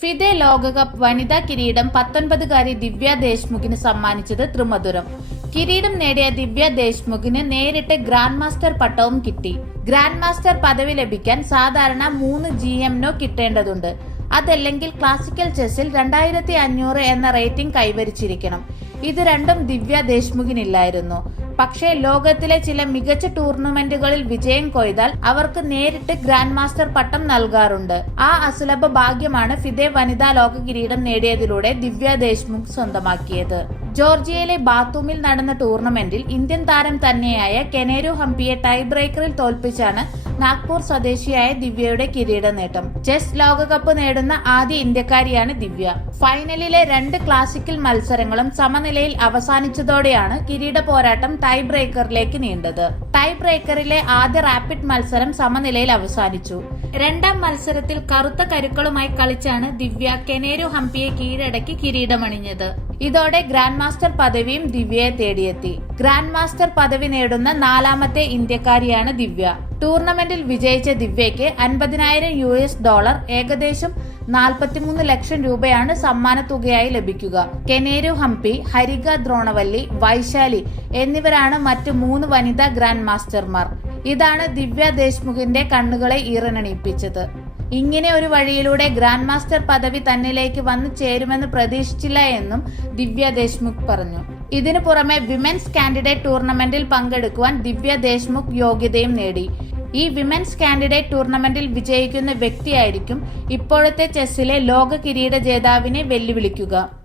ഫിദെ ലോകകപ്പ് വനിതാ കിരീടം പത്തൊൻപതുകാരി ദിവ്യ ദേശ്മുഖിന് സമ്മാനിച്ചത് ത്രിമധുരം കിരീടം നേടിയ ദിവ്യ ദേശ്മുഖിന് നേരിട്ട് ഗ്രാൻഡ് മാസ്റ്റർ പട്ടവും കിട്ടി. ഗ്രാൻഡ് മാസ്റ്റർ പദവി ലഭിക്കാൻ സാധാരണ മൂന്ന് ജി എംനോ കിട്ടേണ്ടതുണ്ട്. അതല്ലെങ്കിൽ ക്ലാസിക്കൽ ചെസ്സിൽ രണ്ടായിരത്തി അഞ്ഞൂറ് എന്ന റേറ്റിംഗ് കൈവരിച്ചിരിക്കണം. ഇത് രണ്ടും ദിവ്യ ദേശ്മുഖിനില്ലായിരുന്നു. പക്ഷേ ലോകത്തിലെ ചില മികച്ച ടൂർണമെന്റുകളിൽ വിജയം കൊയ്താൽ അവർക്ക് നേരിട്ട് ഗ്രാൻഡ് മാസ്റ്റർ പട്ടം നൽകാറുണ്ട്. ആ അസുലഭ ഭാഗ്യമാണ് ഫിദെ വനിതാ ലോക കിരീടം നേടിയതിലൂടെ ദിവ്യ ദേശ്മുഖ് സ്വന്തമാക്കിയത്. ജോർജിയയിലെ ബാത്തൂമിൽ നടന്ന ടൂർണമെന്റിൽ ഇന്ത്യൻ താരം തന്നെയായ കെനേരു ഹംപിയെ ടൈ ബ്രേക്കറിൽ തോൽപ്പിച്ചാണ് നാഗ്പൂർ സ്വദേശിയായ ദിവ്യയുടെ കിരീട നേട്ടം ചെസ് ലോകകപ്പ് നേടുന്ന ആദ്യ ഇന്ത്യക്കാരിയാണ് ദിവ്യ. ഫൈനലിലെ രണ്ട് ക്ലാസിക്കൽ മത്സരങ്ങളും സമനിലയിൽ അവസാനിച്ചതോടെയാണ് കിരീട പോരാട്ടം ടൈ ബ്രേക്കറിലേക്ക് നീണ്ടത്. ടൈ ബ്രേക്കറിലെ ആദ്യ റാപ്പിഡ് മത്സരം സമനിലയിൽ അവസാനിച്ചു. രണ്ടാം മത്സരത്തിൽ കറുത്ത കരുക്കളുമായി കളിച്ചാണ് ദിവ്യ കെനേരു ഹംപിയെ കീഴടക്കി കിരീടമണിഞ്ഞത്. ഇതോടെ ഗ്രാൻഡ് മാസ്റ്റർ പദവിയും ദിവ്യയെ തേടിയെത്തി. ഗ്രാൻഡ് മാസ്റ്റർ പദവി നേടുന്ന നാലാമത്തെ ഇന്ത്യക്കാരിയാണ് ദിവ്യ. ടൂർണമെന്റിൽ വിജയിച്ച ദിവ്യയ്ക്ക് അൻപതിനായിരം യു എസ് ഡോളർ ഏകദേശം നാൽപ്പത്തിമൂന്ന് ലക്ഷം രൂപയാണ് സമ്മാനത്തുകയായി ലഭിക്കുക. കെനേരു ഹംപി ഹരിക ദ്രോണവല്ലി വൈശാലി എന്നിവരാണ് മറ്റ് മൂന്ന് വനിതാ ഗ്രാൻഡ് മാസ്റ്റർമാർ ഇതാണ് ദിവ്യ ദേശ്മുഖിന്റെ കണ്ണുകളെ ഈറനണിയിപ്പിച്ചത്. ഇങ്ങനെ ഒരു വഴിയിലൂടെ ഗ്രാൻഡ് മാസ്റ്റർ പദവി തന്നിലേക്ക് വന്നു ചേരുമെന്ന് പ്രതീക്ഷിച്ചില്ല എന്നും ദിവ്യ ദേശ്മുഖ് പറഞ്ഞു. ഇതിനു പുറമെ വിമൻസ് കാൻഡിഡേറ്റ് ടൂർണമെന്റിൽ പങ്കെടുക്കുവാൻ ദിവ്യ ദേശ്മുഖ് യോഗ്യതയും നേടി. ഈ വിമൻസ് കാൻഡിഡേറ്റ് ടൂർണമെന്റിൽ വിജയിക്കുന്ന വ്യക്തിയായിരിക്കും ഇപ്പോഴത്തെ ചെസ്സിലെ ലോക കിരീട ജേതാവിനെ വെല്ലുവിളിക്കുക.